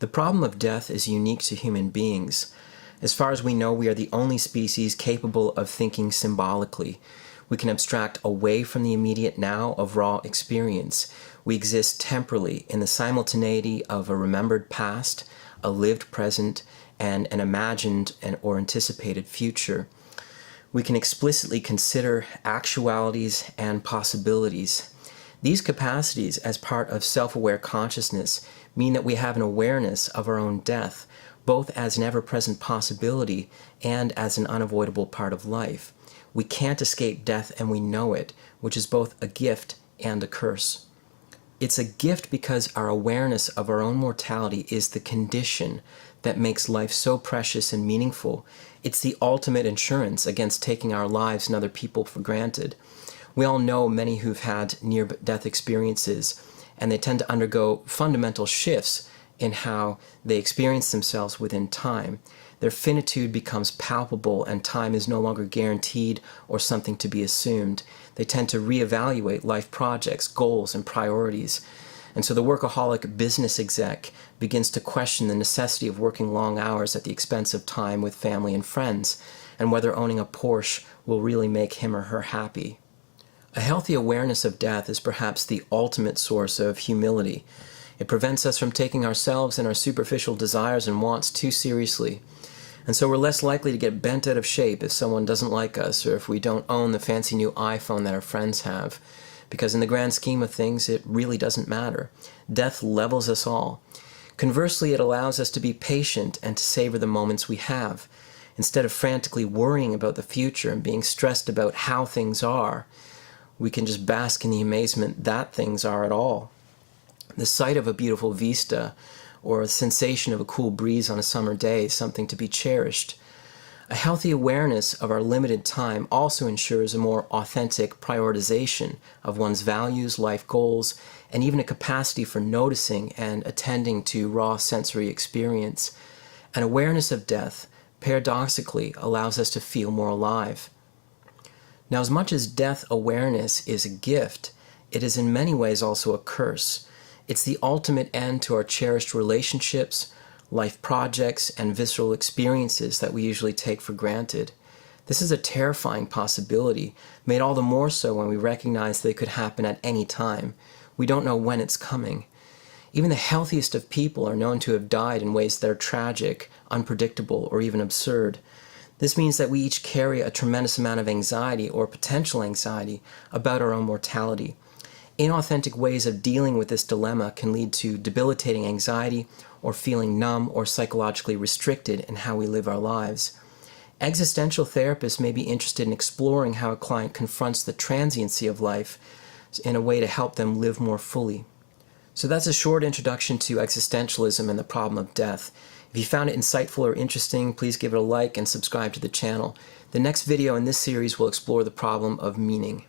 The problem of death is unique to human beings. As far as we know, we are the only species capable of thinking symbolically. We can abstract away from the immediate now of raw experience. We exist temporally in the simultaneity of a remembered past, a lived present, and an imagined or anticipated future. We can explicitly consider actualities and possibilities. These capacities, as part of self-aware consciousness, mean that we have an awareness of our own death, both as an ever-present possibility and as an unavoidable part of life. We can't escape death, and we know it, which is both a gift and a curse. It's a gift because our awareness of our own mortality is the condition that makes life so precious and meaningful. It's the ultimate insurance against taking our lives and other people for granted. We all know many who've had near-death experiences, and they tend to undergo fundamental shifts in how they experience themselves within time. Their finitude becomes palpable, and time is no longer guaranteed or something to be assumed. They tend to reevaluate life projects, goals, and priorities. And so the workaholic business exec begins to question the necessity of working long hours at the expense of time with family and friends, and whether owning a Porsche will really make him or her happy. A healthy awareness of death is perhaps the ultimate source of humility. It prevents us from taking ourselves and our superficial desires and wants too seriously. And so we're less likely to get bent out of shape if someone doesn't like us, or if we don't own the fancy new iPhone that our friends have. Because in the grand scheme of things, it really doesn't matter. Death levels us all. Conversely, it allows us to be patient and to savor the moments we have. Instead of frantically worrying about the future and being stressed about how things are, we can just bask in the amazement that things are at all. The sight of a beautiful vista or the sensation of a cool breeze on a summer day is something to be cherished. A healthy awareness of our limited time also ensures a more authentic prioritization of one's values, life goals, and even a capacity for noticing and attending to raw sensory experience. An awareness of death, paradoxically, allows us to feel more alive. Now, as much as death awareness is a gift, it is in many ways also a curse. It's the ultimate end to our cherished relationships, life projects, and visceral experiences that we usually take for granted. This is a terrifying possibility, made all the more so when we recognize that it could happen at any time. We don't know when it's coming. Even the healthiest of people are known to have died in ways that are tragic, unpredictable, or even absurd. This means that we each carry a tremendous amount of anxiety or potential anxiety about our own mortality. Inauthentic ways of dealing with this dilemma can lead to debilitating anxiety or feeling numb or psychologically restricted in how we live our lives. Existential therapists may be interested in exploring how a client confronts the transiency of life in a way to help them live more fully. So that's a short introduction to existentialism and the problem of death. If you found it insightful or interesting, please give it a like and subscribe to the channel. The next video in this series will explore the problem of meaning.